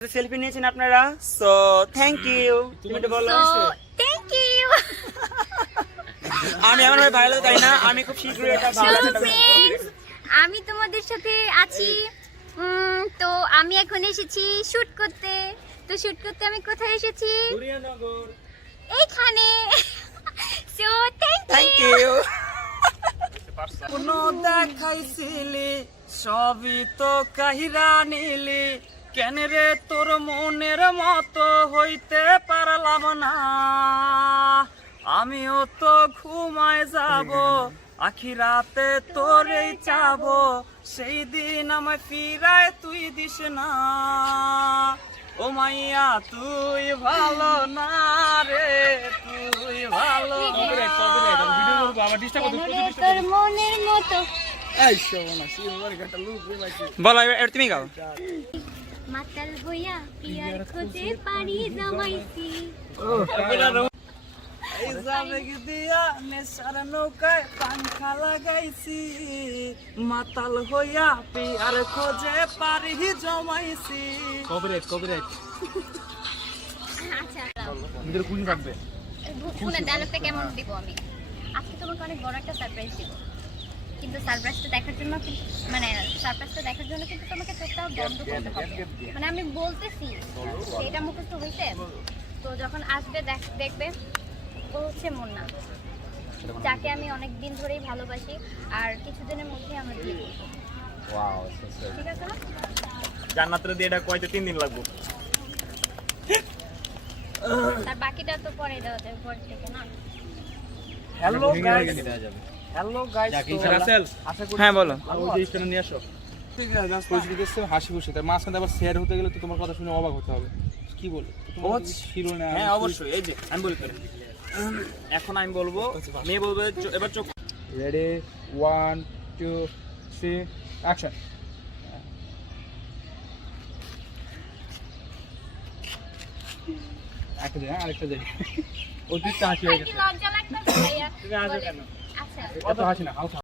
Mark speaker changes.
Speaker 1: Selfie নিয়েছেন আপনারা, so thank you. তুমি তো বলো
Speaker 2: থ্যাংক ইউ।
Speaker 1: আমি এমন ভাবে ভাইরাল তাই না, আমি খুব শীঘ্রই এটা ভাইরাল করব।
Speaker 2: আমি তোমাদের সাথে আছি। তো আমি এখন এসেছি শুট করতে। তো শুট করতে আমি কোথায় এসেছি?
Speaker 1: দুরিয়ানগর।
Speaker 2: এইখানে। So
Speaker 1: thank you. কোন দেখাইছিলি সবই তো কাহিরা নিলি, কেন রে তোর মনের মতো হইতে পারলাম না। আমিও তো ঘুমায় যাব, আখিরাতে তোরেই চাবো, সেই দিন আমায় ফিরায় তুই দিস না। ও মাইয়া তুই ভালো না রে, তুই ভালো না।
Speaker 2: তোর মনের মতো।
Speaker 1: বলো এবার তুমি গাও।
Speaker 2: মাতাল হইয়া পিয়ার খোঁজে পাড়ি জমাইছি।
Speaker 1: এই জাবেগ দিয়া নেশার নৌকায় পাংখা লাগাইছি, মাতাল হইয়া পিয়ার খোঁজে পাড়ি জমাইছি।
Speaker 2: আচ্ছা শুনে ডায়লগটা কেমন দিব আমি? আজকে তোমাকে অনেক বড় একটা সারপ্রাইজ দিব, কিন্তু সারপ্রাইজটা দেখার জন্য কিন্তু তোমাকে চোখটা বন্ধ করতে হবে। মানে আমি বলতেছি এটা মুখস্থ হইতে, তো যখন আসবে দেখবে ও হচ্ছে মুন্না, যাকে আমি অনেক দিন ধরেই ভালোবাসি, আর কিছুদিনের মধ্যে আমরা বিয়ে করব। ঠিক আছে না?
Speaker 1: জান্নাতের দিয়ে এটা কয়তে 3 দিন লাগবে।
Speaker 2: আর বাকিটা তো পরে দেওয়া যাবে, পরে থেকে না।
Speaker 1: হ্যালো গাইস, হ্যালো গাইস, হ্যাঁ বলো।
Speaker 3: নিয়ে আসো। ঠিক আছে, জাস্ট পরিচিত করছে, হাসি খুশি। তার মাঝখানে আবার শেয়ার হতে গেলে তো তোমার কথা শুনে অবাক হতে হবে। কি বলে ছিল না?
Speaker 1: হ্যাঁ অবশ্যই, এই যে আমি বলি তো। এখন আমি বলবো, মেয়ে বলবে, এবার চোখ।
Speaker 3: Ready 1 2 3 action. একটা দে, আরেকটা দে। অতিরিক্ত হাসি হয়ে গেছে।
Speaker 2: লজ্জা লাগতেছে ভাইয়া।
Speaker 1: তুমি আসো কেন?
Speaker 2: আচ্ছা
Speaker 3: এত হাসি না, হালকা